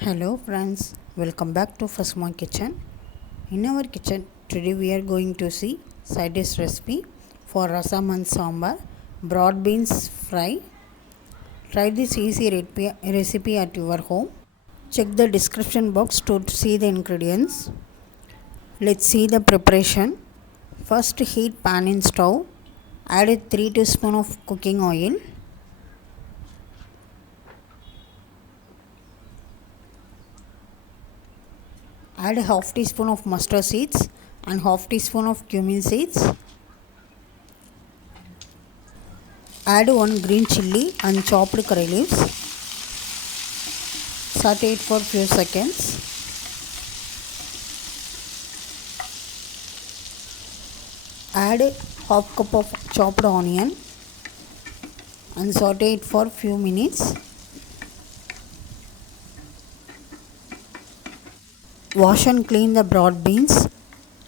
Hello friends, welcome back to First My Kitchen. In our kitchen today we are going to see side dish recipe for rasam and sambar, broad beans fry. Try this easy recipe at your home. Check the description box to see the ingredients. Let's see the preparation. First heat pan in stove. Add 3 teaspoons of cooking oil. Add half teaspoon of mustard seeds and half teaspoon of cumin seeds. Add 1 green chilli and chopped curry leaves. Saute it for few seconds. Add half cup of chopped onion and saute it for few minutes. Wash and clean the broad beans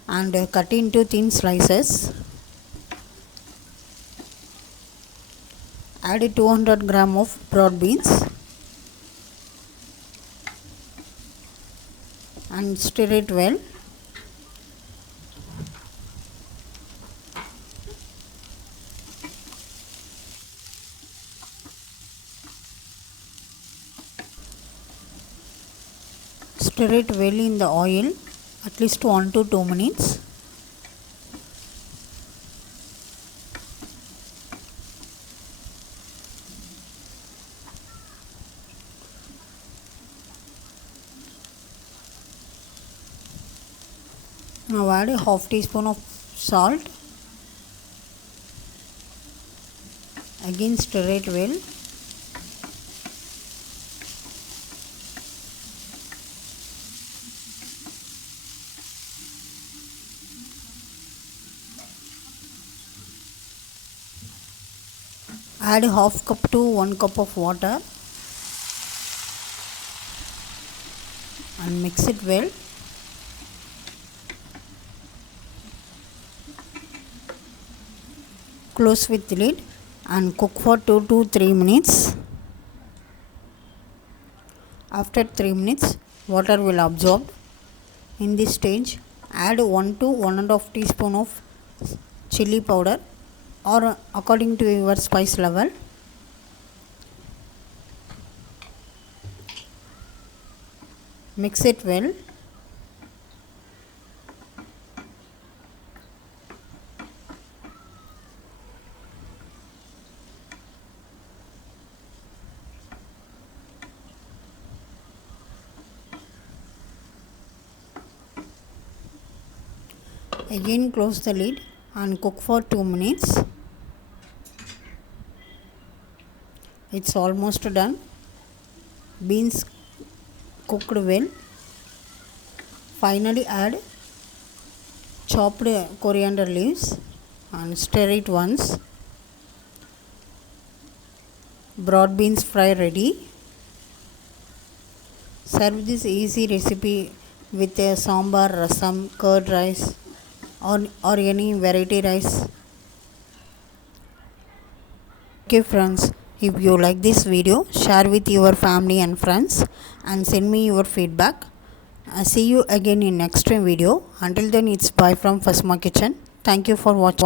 and cut into thin slices. Add 200 gram of broad beans and stir it well. Stir it well in the oil at least 1 to 2 minutes. Now add a half teaspoon of salt. Again stir it well. Add half cup to 1 cup of water and mix it well. Close with lid and cook for 2 to 3 minutes. After 3 minutes, water will absorb. In this stage, add 1 to 1.5 teaspoon of chilli powder or according to your spice level. Mix it well. Again close the lid and cook for 2 minutes. It's almost done. Beans cooked well. Finally add chopped coriander leaves and stir it once. Broad beans fry ready. Serve this easy recipe with a sambar, rasam, curd rice or any variety rice. Okay friends, if you like this video, share with your family and friends and send me your feedback. See you again in next video. Until then, it's bye from Fasma Kitchen. Thank you for watching.